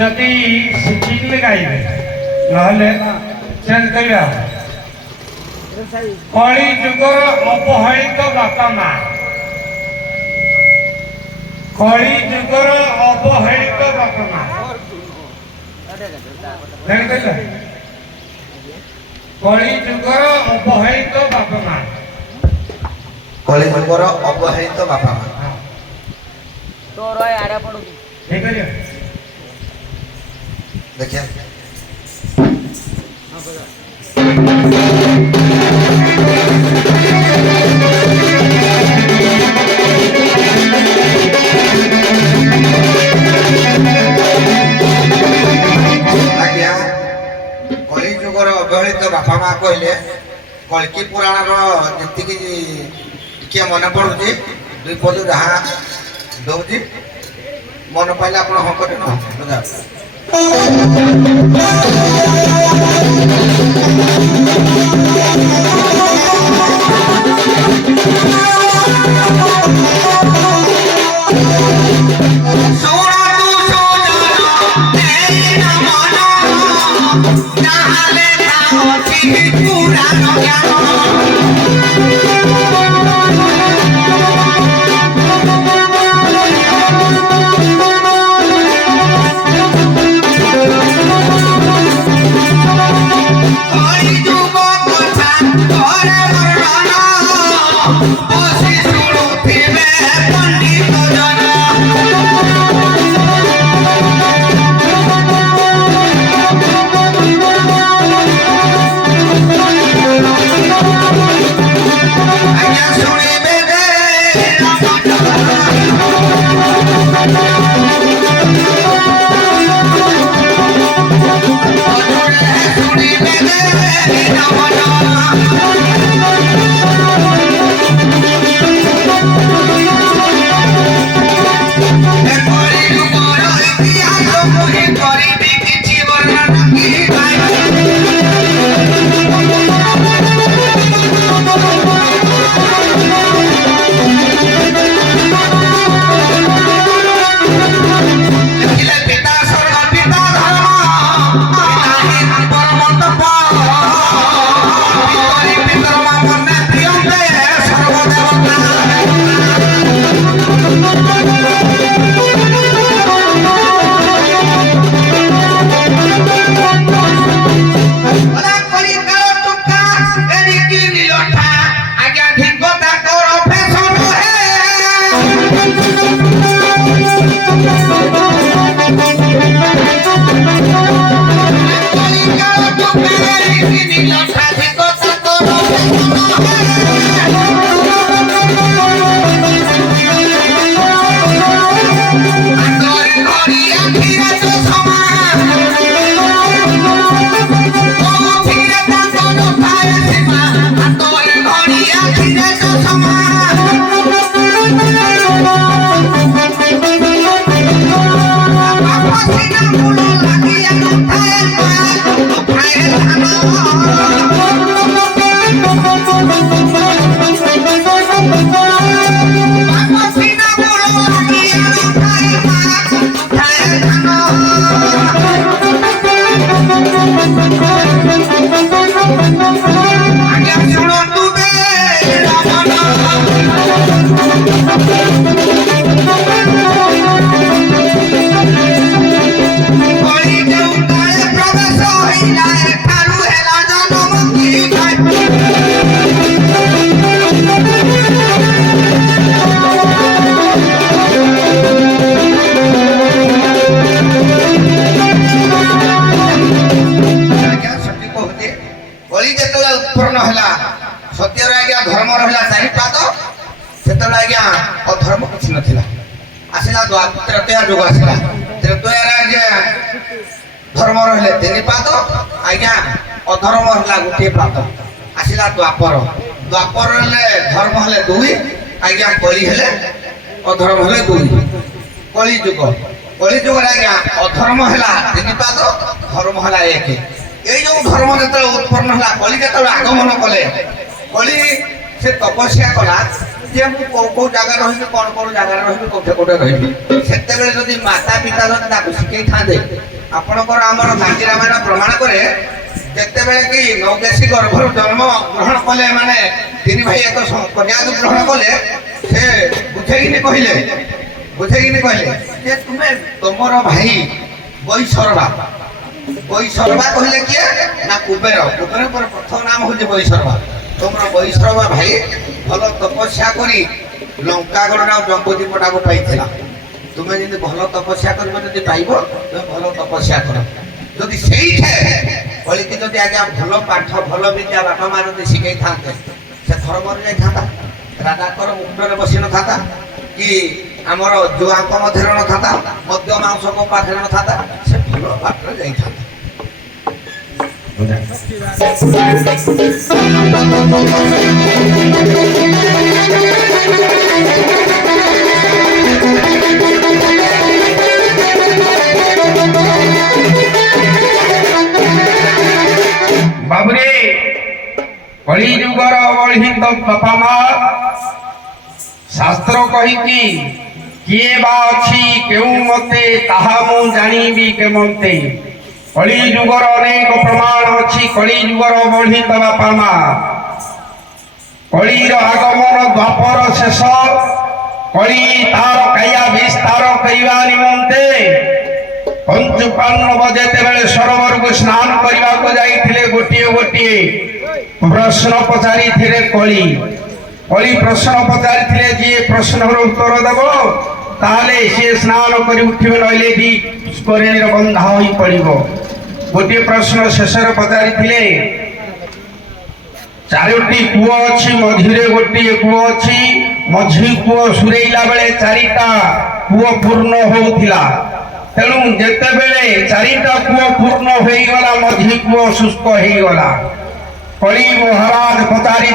যদি শিখিলে গাইবে নহলে চেঞ্জ করিবা কলি যুগর অবহেলিত বাপা মা কলি যুগর অবহেলিত বাপা মা জানিপাইল কলি যুগর অবহেলিত বাপা মা কলি যুগর অবহেলিত বাপা মা তোর আড়া পড়ুছি ঠিক আছে ଦେଖିଆ ଆଜ୍ଞା କଳି ଯୁଗର ଅବହେଳିତ ବାପା ମା କହିଲେ କଳ୍କି ପୁରାଣର ଯେତିକି ଟିକେ ମନେ ପଡୁଛି ଦୁଇ ପଦ ଯାହା ଦଉଛି ମନେ ପାଇଲେ ଆପଣ ହଁ କରିବେ ନା ବୁଝା तृतीय जुग आसला तृतीय धर्म रहिले तीन पाद आज्ञा अधर्म हला गोटे पाद आसला द्वापर द्वापर धर्म हेले दुई आज्ञा कली हेले अधर्म हेले दुई कली जुग आज्ञा अधर्म हला तीन पाद धर्म हला एक ये जो धर्म जो उत्पन्न हला कली जो आगमन कले कली से तपस्या कला जे मु को जगह रही कौन जगह रही कोठे कोठे रही सेते बेले जदि माता पिता जदि ताकू शिखै थांदे आपणकर आमर गांधी रामायण प्रमाण करे जेते बेले कि नौकेशी गर्भर जन्म ग्रहण कले माने तीन भाई एक कन्या ग्रहण कले से बुझेगिनी कहले जे तुमे तुमर भाई वैशर्वा कहले किए ना कुबेर पर प्रथम नाम होजे वैशर्वा तुमर वैशर्वा भाई भल तपस्या करी लंकागढ़ जम्बूदी पटाक पाइला तुम्हें जब भल तपस्या कर पाइब तुम भल तपस्या कर जदि से बोलिकी जब आज्ञा भल पाठ भल विद्या बापा माँ जब शिखै था से धर्म जाता राजाकर मुकुटरे बसी न था कि आमर जुआक मध्य न था मध्य मांस को पाखे न था से भल पाठ जाता बाबुरे कली जुगर अवहित बापा माँ शास्त्र कही किए बा अच्छी केउ मते ताहा मु जानिबी केमते कली जुगर अनेक प्रमाण अच्छी कली जुगर अवहित बापा माँ कलीर आगमन द्वापर शेष कली तार काया विस्तार करने निमंते पंचुपाण्डव जेते बेले सरोवर को स्नान करने को जाइथिले गोटिए प्रश्न पचारि कली प्रश्न पचारि जी प्रश्न उत्तर देव ताले सी स्नान कर उठे नहले दी पुष्करिणी बंधा हो पड़ो गोटे प्रश्न शेष पचारि चारोटी कूह अच्छी मझिरे गोटे कूह अच्छी मझी कूह सुरेला बेले चारिटा कूह पूर्ण होउथिला तेणु जेते बेले चारिटा कूह पूर्ण होईगला मझी कूह शुष्क होईगला कली महाराज पचारि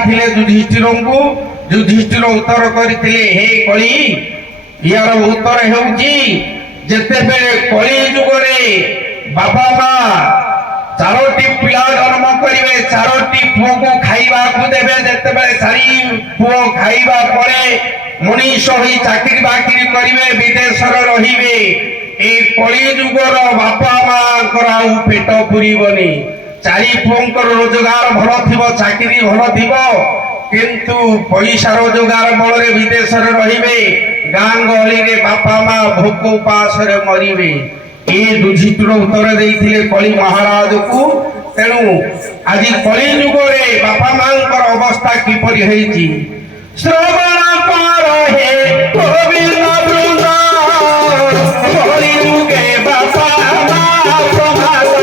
युधिष्ठिर उत्तर करते हे कली यार उत्तर होउची जेते बेले कली जुगरे बाबा माँ चारोटी पिला जन्म करेंगे चारोटी पुओ को खाइबा को देवे जेते बेले चारि पुओ खाइबा परे मनीष होई चाकरी बाकरी करेंगे विदेश रहिबे ए कली जुगर बापा माँ पेट पुरीबनी चारि पुओंकर रोजगार भल थिबो चाकरी भल थिबो किंतु पैसा रोजगार बल विदेश रहिबे गाँ गहली रे बापा माँ भोक उपास मरिबे ये युधिष्ठिर उत्तर देइथिले कली महाराज को तेणु आज कली जुगरे बापा मां अवस्था किपरि होइछि श्रवण कर हे गोविंद वृंद कली जुगे बापा मां प्रभात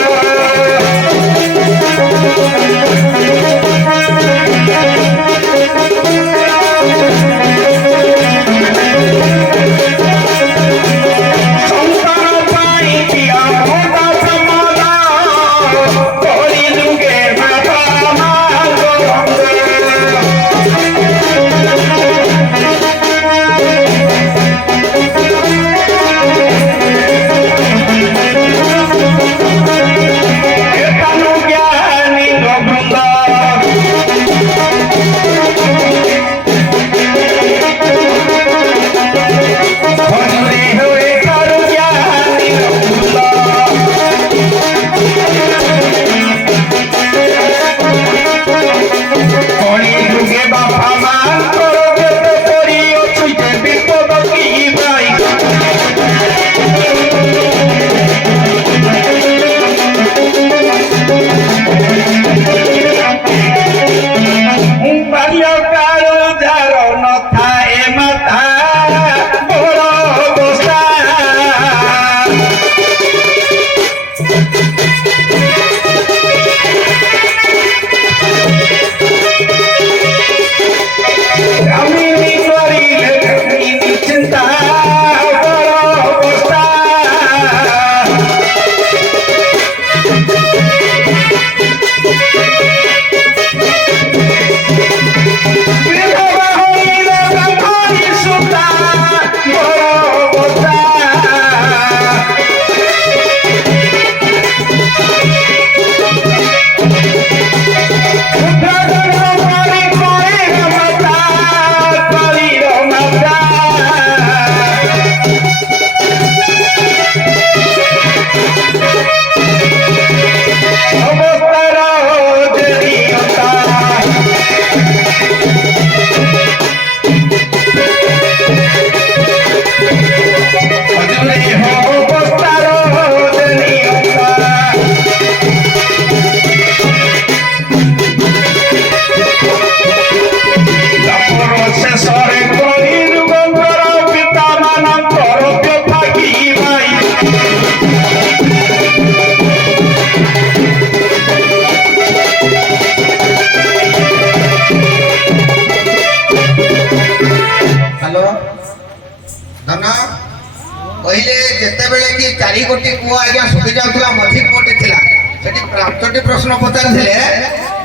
गोटे कूआ आज्ञा सुखी जाऊला मझी कूटे थिला सेठी 5टी प्रश्न पचारिथिले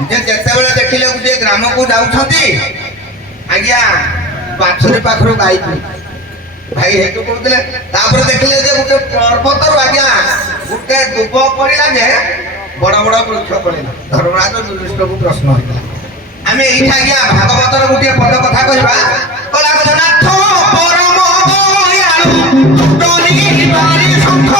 जे जेतेबेले देखिले गोटे ग्राम को जाउछंती आज्ञा बाछुरी पाखरु गाई भाई हेतु कहते तापर देखिले जे गोटे पर्वतर आज्ञा गोटे दुब पड़िला जे बड़ बड़ वृक्ष पड़िला धर्मराज युधिष्ठिर को प्रश्न होइला आमे एठी आज्ञा भागवतर गोटे पद कथा कहबा कला जनाथ परम दयालु टनी बारी शंख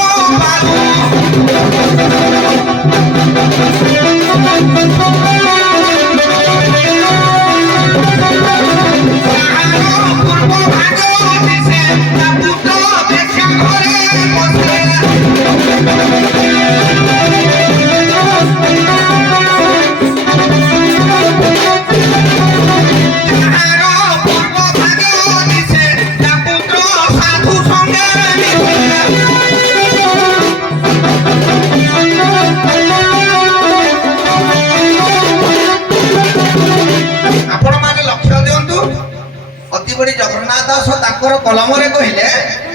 जगन्नाथ दास ताकर कलमरे कहले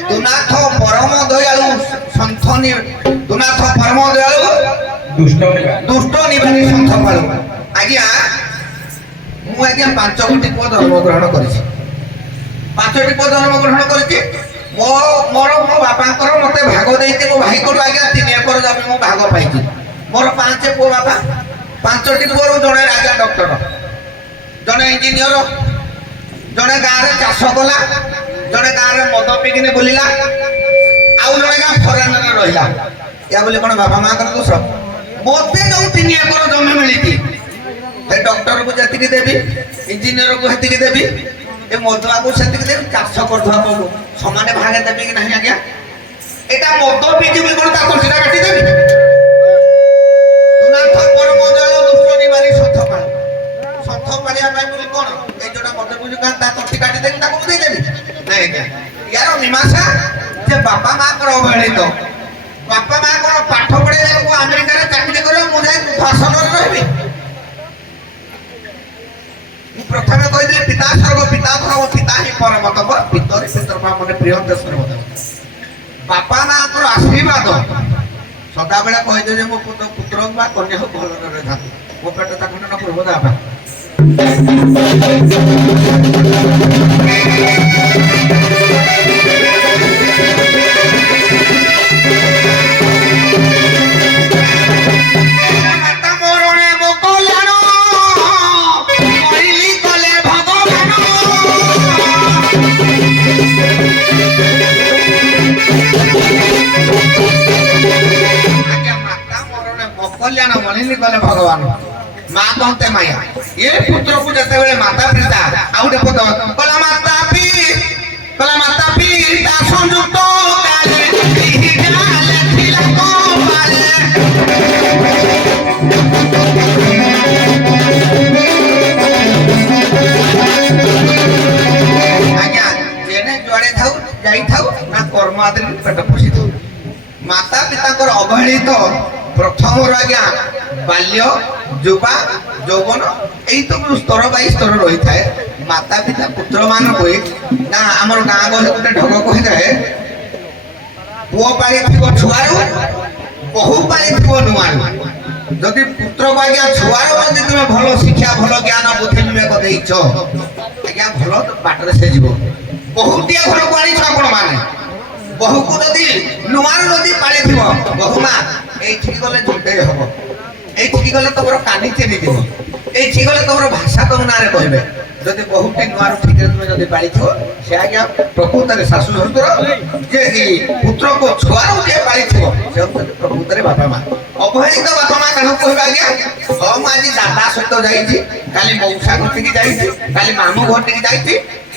दुनाथ परम दयालु संथनी दुनाथ परम दयालु दुष्ट निवारी संथपालु आज्ञा मु आज्ञा 5टी पद धर्म ग्रहण करिछि 5टी पद धर्म ग्रहण करिछि मोर मो बापाकर मते भाग देइते मो भाई को आज्ञा 3 एकर जमी मो भाग पाइछि मोर 5 पो बापा 5टी पुअर जणे राजा डॉक्टर जणे इंजीनियर जड़े गाँव में चाष कला जड़े गाँव में मद पिकिने बुलिला आउ जड़े गाँ फरेन रहिला या बोले कौन बापा माँ कर दोष मते जो 3 एकर जमी मिली डॉक्टर को जी देवी इंजीनियर को हेतिकी देवी ए मधुआ को से देवी चाष करथुआ को समान भाग देवी कि नहीं आज्ञा एटा मद पिकी भी कोन ता तोटिरा काटी देवी दुनाथ परम दयालु दुष्ट निवारी सथ पालिया पाई बोली कोन ए जोटा मद बुझु का ता तोटी काटी देवी ताको दे देवी नहीं आज्ञा यार मीमांसा जे बापा माँ कर अवहेलित बापा माँ को पाठ पढ़े को अमेरिका रे चाकरी करो मु जाय भाषण रे रहबी प्रथमे कहिदिले पिता स्वर्ग पिता धर्म पिता ही परम तप पितर पितर मने प्रिय देशर मत बापा माँ को आशीर्वाद सदा बेला कहिदे जे मो पुत्र बा कन्या हो भल रे था मो पेट ता खंड न प्रभु दाबा कल्याण मणिनी गले भगवान माँ कहते माया ये पुत्र को जते बेले माता पिता आउटे पद कला माता पिता संयुक्त काले ही गाले थिला को पाले आज्ञा जेने जोड़े थाउ जाई थाउ ना कर्म आदि पेट पोषि थाउ माता पिता कर अवहेलित प्रथम आज्ञा बाल्य युवा यौवन यही तो स्तर बाई स्तर रही थाए माता पिता पुत्र मान को ना आम गाँ गहले गोटे ढग कही जाए पुओ पाली थी छुआर बहु पाली थी नुआर जदि पुत्र को आज्ञा छुआर जब तुम भल शिक्षा भल ज्ञान बुद्धि विवेक देच आज्ञा भल बाटर से जीव बहुटिया घर को आनी आपण माने बहु को जदि नुआर जदि पाली थी बहु माँ एठी गले झुटे हबो एठी गले तोर कानी चेनी दिबो एठी गले तोर भाषा तो नारे कहबे जदि बहुटी नुआर ठीक तुम जदि पाली थो से आज्ञा प्रकृतरे सासु ससुर जे पुत्र को छुआर जे पाली थो से प्रकृतरे बापा माँ अवहेलित बापा माँ काहू कहबे आज्ञा हम आज दादा सहित जाईची काली मौसा घटी की जाईची काली मामू घटी की जाईची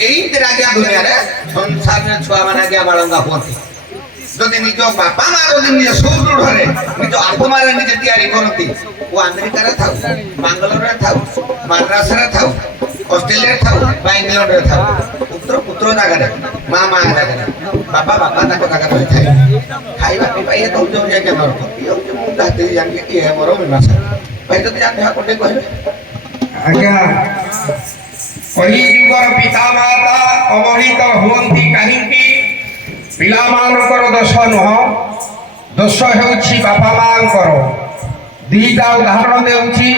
एही तेरा आज्ञा दुनिया रे संसार में छुआ माने आज्ञा बाळंगा होती जदि निज बापा माँ जदि निज सुदृढ़ निज आत्मा निजे तैयारी करती वो अमेरिका रे थाउ बांग्लोर रे थाउ मद्रास रे थाउ ऑस्ट्रेलिया रे थाउ इंग्लैंड रे थाउ पुत्र पुत्र जागा रे माँ माँ जागा रे बापा बापा ताको जागा रे थाए खाइबा पिबा ये तो जो जाके मार यो मु दाते जान के है मोर मीमांसा भाई तो जान था कोटे कहबे आज्ञा कही जुगर पिता माता अवहेलित हुअन्ति काहिंकी पिला मानकर दोष नुह ଦୋଷ ହେଉଛି ବାପା ମାଙ୍କର। ଦିଟା ଉଦାହରଣ ଦେଉଛି।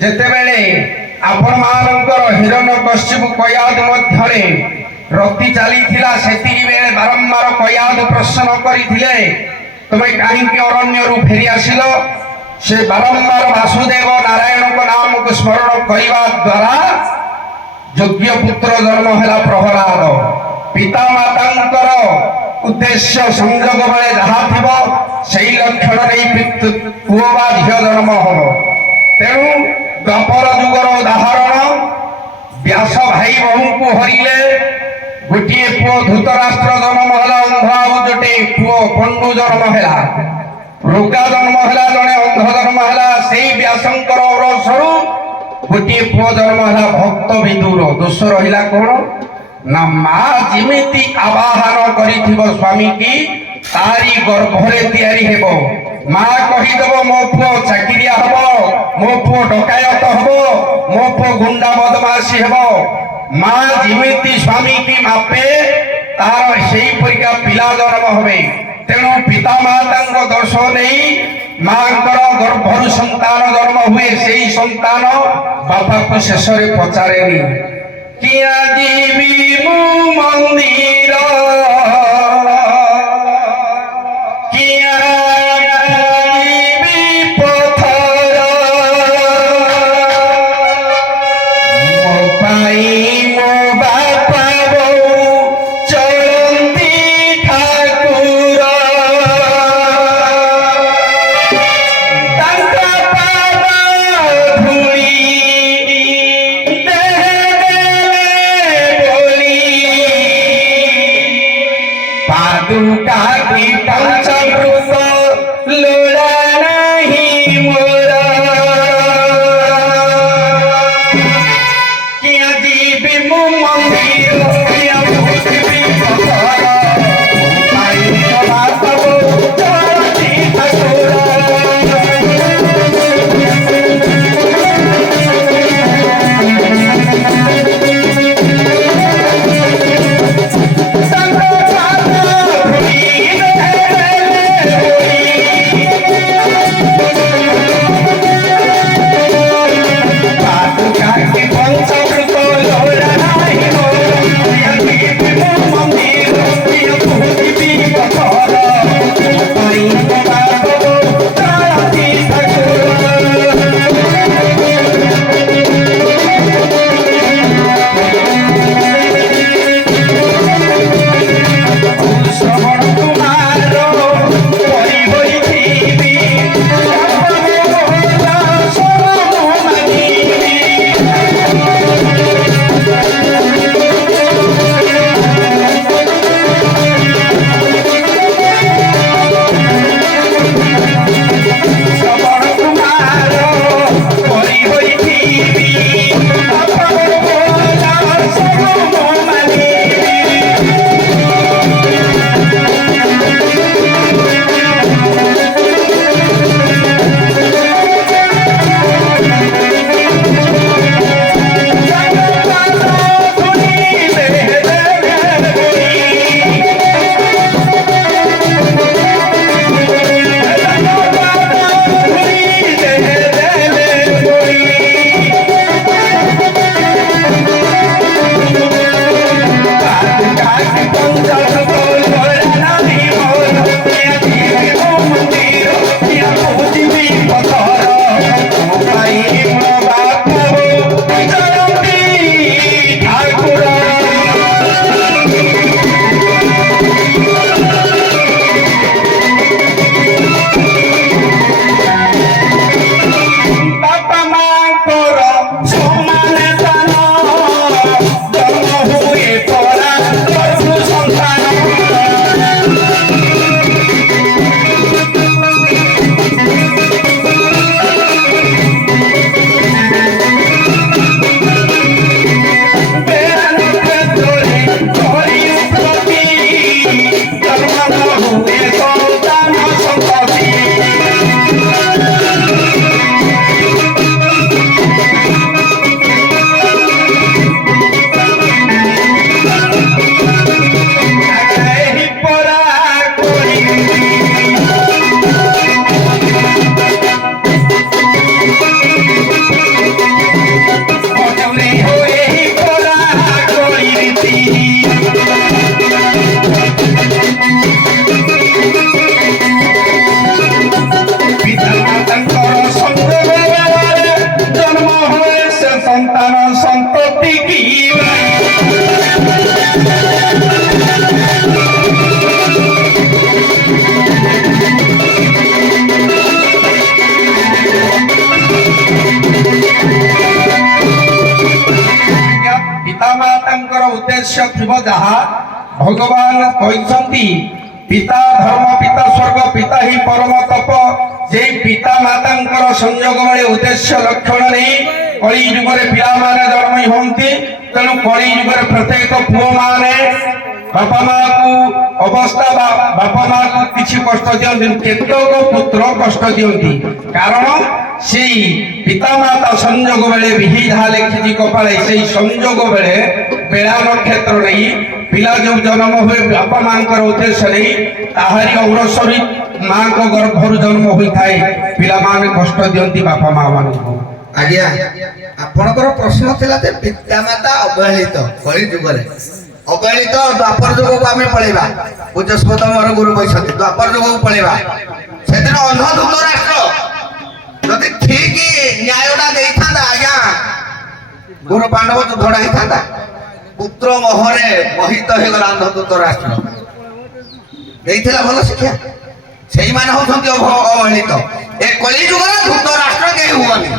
ଯେତେବେଳେ ଆପଣମାନଙ୍କର ହିରଣ୍ୟକଶ୍ୟପ କୟାଦ ମଧ୍ୟରେ ରତି ଚାଲିଥିଲା, ସେତିକି ବେଳେ ବାରମ୍ବାର କୟାଦ ପ୍ରଶ୍ନ କରିଥିଲେ, ତୁମେ କାହିଁକି ଅରଣ୍ୟରୁ ଫେରି ଆସିଲ? ସେ ବାରମ୍ବାର ବାସୁଦେବ ନାରାୟଣଙ୍କ ନାମକୁ ସ୍ମରଣ କରିବା ଦ୍ୱାରା ଯୋଗ୍ୟ ପୁତ୍ର ଜନ୍ମ ହେଲା ପ୍ରହ୍ଲାଦ। ପିତା ମାତାଙ୍କର ଉଦ୍ଦେଶ୍ୟ ସଂଯୋଗ ବେଳେ ଯାହା ଥିବ ସେଇ ଲକ୍ଷଣ ନେଇ ପୁଅ ବା ଝିଅ ଜନ୍ମ ହବ। ତେଣୁ ଦ୍ୱାପର ଯୁଗର ଉଦାହରଣ, ବ୍ୟାସ ଭାଇ ବୋହୂଙ୍କୁ ହରିଲେ। ଗୋଟିଏ ପୁଅ ଧୃତରାଷ୍ଟ୍ର ଜନ୍ମ ହେଲା ଅନ୍ଧ, ଆଉ ଗୋଟେ ପୁଅ ପଣ୍ଡୁ ଜନ୍ମ ହେଲା। ରୋଗା ଜନ୍ମ ହେଲା, ଜଣେ ଅନ୍ଧ ଜନ୍ମ ହେଲା। ସେଇ ବ୍ୟାସଙ୍କର ଔରସରୁ ଗୋଟିଏ ପୁଅ ଜନ୍ମ ହେଲା ଭକ୍ତ ବିଦୁର। ଦୋଷ ରହିଲା କଣ ନା, ମା ଯେମିତି ଆବାହନ କରିଥିବ ସ୍ୱାମୀ କି ତାରି ଗର୍ଭରେ ତିଆରି ହେବ। ମା କହିଦେବ ମୋ ପୁଅ ଚାକିରିଆ ହବ, ମୋ ପୁଅ ଡକାୟତ ହବ, ମୋ ପୁଅ ଗୁଣ୍ଡା ବଦମାସି ହେବ। ମା ଯେମିତି ସ୍ୱାମୀ କି ମାପେ ତାର ସେଇପରିକା ପିଲା ଜନ୍ମ ହେବେ। ତେଣୁ ପିତା ମାତାଙ୍କ ଦୋଷ ନେଇ ମାଙ୍କର ଗର୍ଭରୁ ସନ୍ତାନ ଜନ୍ମ ହୁଏ। ସେଇ ସନ୍ତାନ ବାପାକୁ ଶେଷରେ ପଚାରେନି, କିଆ ଯିବି ମୁଁ ମନ୍ଦିର, କିଆ ଯିବି ପଥର, ମୋ ପାଇଁ ମୋ ବାପା ବୋଉ ଚଳନ୍ତି ଠାକୁର, ତାଙ୍କ ପାଦ ଧୂଳି ପାଦୁକା କି ପଞ୍ଚ ଥିବ ଯାହା ଭଗବାନ କହିଛନ୍ତି ପିତା ଧର୍ମ ପିତା ସ୍ୱର୍ଗ ପିତା ହିଁ ପରମ ତପ ଯେ ପିତା ମାତାଙ୍କର ସଂଯୋଗ ବେଳେ ଉଦ୍ଦେଶ୍ୟ ଲକ୍ଷଣ ନେଇ କଳି ଯୁଗରେ ପିଲାମାନେ ଜନ୍ମ ହୁଅନ୍ତି। ତେଣୁ କଳି ଯୁଗରେ ପ୍ରତ୍ୟେକ ପୁଅମାନେ ବାପା ମାକୁ ଅବସ୍ଥା ବା ବାପା ମାକୁ କିଛି କଷ୍ଟ ଦିଅନ୍ତି, କେତେକ ପୁତ୍ର କଷ୍ଟ ଦିଅନ୍ତି। କାରଣ ସେଇ ପିତାମାତା ସଂଯୋଗ ବେଳେ ବିହି ଯାହା ଲେଖିଛି କପାଳେ ସେଇ ସଂଯୋଗ ବେଳେ ବେଳା ନକ୍ଷତ୍ର ନେଇ ପିଲା ଯୋଉ ଜନ୍ମ ହୁଏ ବାପା ମାଙ୍କର ଉଦ୍ଦେଶ୍ୟ ନେଇ ତାହାରି ଅଗ୍ରସରୀ ମାଙ୍କ ଗର୍ଭରୁ ଜନ୍ମ ହୋଇଥାଏ। ପିଲାମାନେ କଷ୍ଟ ଦିଅନ୍ତି ବାପା ମା ମାନଙ୍କୁ। ଆଜ୍ଞା ଆପଣଙ୍କର ପ୍ରଶ୍ନ ଥିଲା ଯେ ପିତାମାତା ଅବହେଳିତ କଳି ଯୁଗରେ ଅବହେଳିତ ଦ୍ୱାପର ଯୁଗକୁ ଆମେ ପଳେଇବା। ପୂଜ୍ୟସ୍ପତ ମୋର ଗୁରୁ କହିଛନ୍ତି ଦ୍ୱାପର ଯୁଗକୁ ପଳେଇବା। ସେଦିନ ଅନ୍ଧ ଧୃତରାଷ୍ଟ୍ର ଯଦି ଠିକ ନ୍ୟାୟଟା ଦେଇଥାନ୍ତା ଆଜ୍ଞା ଗୁରୁ ପାଣ୍ଡବ ଯୁଦ୍ଧଟା ହେଇଥାନ୍ତା। ପୁତ୍ର ମୋହରେ ମୋହିତ ହେଇଗଲା ଅନ୍ଧ ଧୃତରାଷ୍ଟ୍ର, ଦେଇଥିଲା ଭଲ ଶିକ୍ଷା। ସେଇମାନେ ହଉଛନ୍ତି ଅବହେଳିତ। ଏ କଳି ଯୁଗରେ ଧୃତରାଷ୍ଟ୍ର କେହି ହୁଅନି।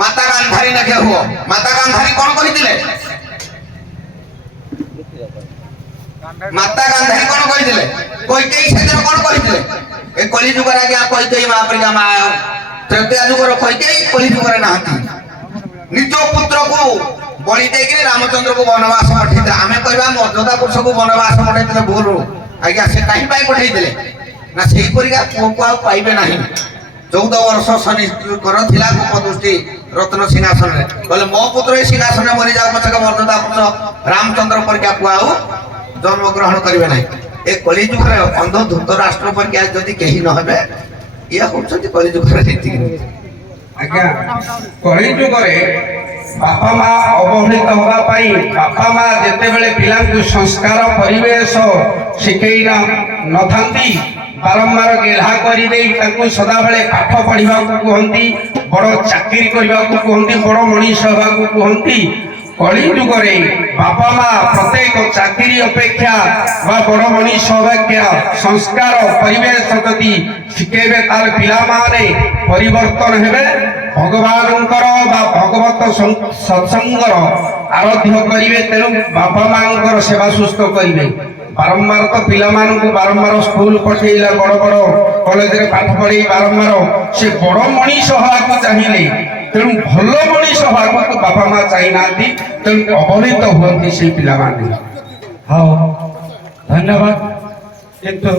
ମାତା ଗାନ୍ଧାରୀ ଲେଖେ ହୁଅ। ମାତା ଗାନ୍ଧାରୀ କଣ କହିଥିଲେ? ମାତା ଗାନ୍ଧାରୀ କଣ କହିଥିଲେ? କୈକେୟୀ ସେଦିନ କଣ କହିଥିଲେ? ଏ କଳି ଯୁଗରେ ଆଜ୍ଞା କୈକେୟୀ ମା ପରିକା ମା ତ୍ରେତୟା ଯୁଗର କୈକେୟୀ କଳି ଯୁଗରେ ନାହାନ୍ତି। ନିଜ ପୁତ୍ରକୁ ବଳି ଦେଇକି ରାମଚନ୍ଦ୍ରକୁ ବନବାସ ପଠେଇଥିଲେ। ଆମେ କହିବା ମର୍ଯ୍ୟାଦା ପୁରୁଷକୁ ବନବାସ ପଠେଇଥିଲେ ଭୁଲ। ଆଜ୍ଞା ସେ କାହିଁ ପାଇଁ ପଠେଇଥିଲେ ନା ସେଇପରିକା ପୁଅକୁ ଆଉ ପାଇବେ ନାହିଁ। 14 ବର୍ଷ ଶନିଙ୍କର ଥିଲା ଗୋପଦୃଷ୍ଟି ରତ୍ନ ସିଂହାସନରେ। କହିଲେ ମୋ ପୁତ୍ର ଏ ସିଂହାସନରେ ମରିଯାଉ ପଛକେ ମର୍ଯ୍ୟାଦା ପୁରୁଷ ରାମଚନ୍ଦ୍ର ପରିକା ପୁଅ ଆଉ ଜନ୍ମ ଗ୍ରହଣ କରିବେ ନାହିଁ। ଏ କଳି ଯୁଗରେ ଅନ୍ଧ ଧୃତରାଷ୍ଟ୍ର ପରିକା ଯଦି କେହି ନ ହେବେ ଇଏ ହଉଛନ୍ତି କଳି ଯୁଗରେ ଯେତିକି। ଆଜ୍ଞା କଳି ଯୁଗରେ ବାପା ମା ଅବହେଳିତ ହେବା ପାଇଁ ବାପା ମା ଯେତେବେଳେ ପିଲାଙ୍କୁ ସଂସ୍କାର ପରିବେଶ ଶିଖେଇ ନଥାନ୍ତି ବାରମ୍ବାର ଗେହ୍ଲା କରିଦେଇ ତାଙ୍କୁ ସଦାବେଳେ ପାଠ ପଢିବାକୁ କୁହନ୍ତି, ବଡ ଚାକିରି କରିବାକୁ କୁହନ୍ତି, ବଡ ମଣିଷ ହେବାକୁ କୁହନ୍ତି। କଳି ଯୁଗରେ ବାପା ମା ପ୍ରତ୍ୟେକ ଚାକିରି ଅପେକ୍ଷା ବା ବଡ ମଣିଷ ଅପେକ୍ଷା ସଂସ୍କାର ପରିବେଶ ଯଦି ଶିଖେଇବେ ତାହେଲେ ପିଲାମାନେ ପରିବର୍ତ୍ତନ ହେବେ। ଭଗବାନଙ୍କର ବା ଭଗବତ ସତ୍ସଙ୍ଗର ଆରାଧ୍ୟ କରିବେ। ତେଣୁ ବାପା ମାଙ୍କର ସେବା ସୁସ୍ଥ କରିବେ। ବାରମ୍ବାର ତ ପିଲାମାନଙ୍କୁ ବାରମ୍ବାର ସ୍କୁଲ ପଠେଇଲା, ବଡ ବଡ କଲେଜରେ ପାଠ ପଢେଇ ବାରମ୍ବାର ସେ ବଡ ମଣିଷ ହବାକୁ ଚାହିଁଲେ। ତେଣୁ ଭଲ ମଣିଷ ହବାକୁ ବାପା ମା ଚାହିଁନାହାନ୍ତି। ତେଣୁ ଅବହେଳିତ ହୁଅନ୍ତି ସେଇ ପିଲାମାନେ। ହଉ ଧନ୍ୟବାଦ। କିନ୍ତୁ